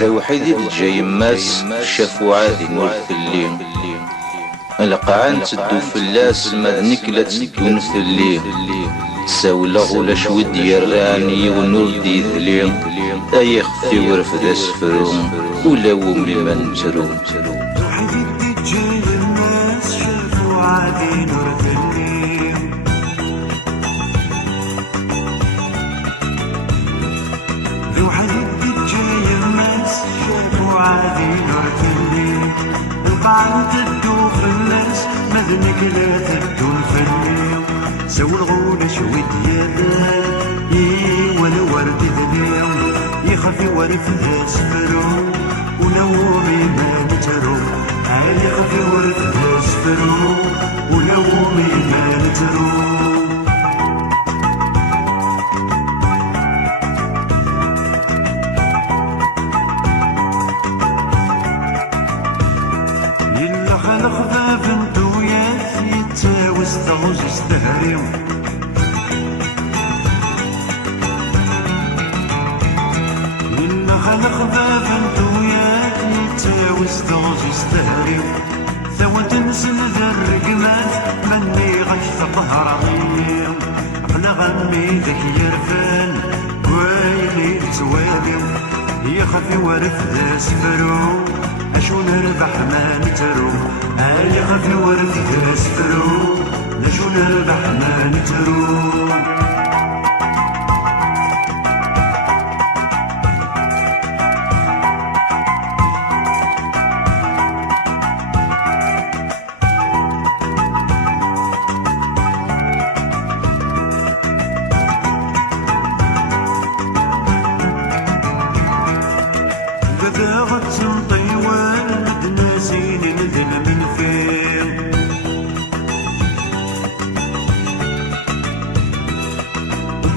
ذا وحيد الجاي ماس شافو عادي نور ثلي القاعان تدو فلاس مذنك لا تدون ثلي ساولا غولا شويد يراني ونور دي ذلي اي خفي ورفد اسفرو ولا ومي ما نترو القاعدة تدو في الناس مذنك لا تدو الفني سو الغولة شوي ديالها ولا ورد ذنيو يخفي ورف ذا سفرو ونومي ما نترو يخفي ورف ذا سفرو ونومي ما نترو الخفاف انتو ياس يتساوس تغوز يستهريو الخفاف انتو ياس يتساوس تغوز يستهريو ثوا تنسل ذا الرقمات مني غش تطهرانيو عقلا غمي ذاك يرفان ويلي تسواليو يخفي ورف ذا سفرو اشو نربح ما نترو يخفي ورد يسفرو اشو نربح ما نترو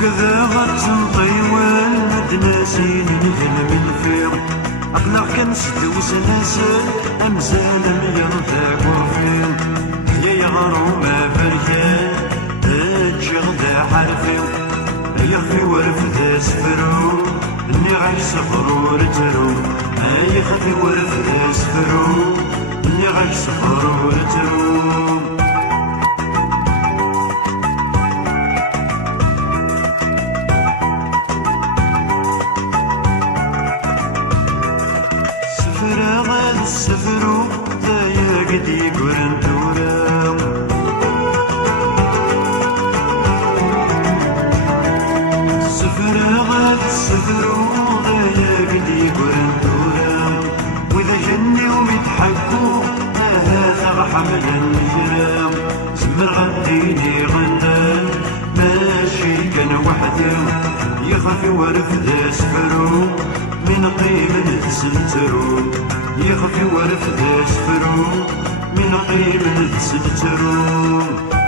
وكذا غتنطي والمدناسين نذل من فيض أقلق كنسدوس ناسل أمزال يرضاك ورفيض هي يغروما فريان تجيغ دا حرفيض يخفي ورف دا سفرو اني غايش صفرو رترو يخفي ورف دا سفرو اني غايش صفرو رترو السفرو ذايا قد يقرن تورا السفرو ذايا قد يقرن تورا واذا جني وميتحكو هذا حمل النجرام زمر غديني غنان ماشي كان وحده يخفي ورف ذا سفرو من قيم تسلترو يخفي ورف ذا سفرو من قيم تسلترو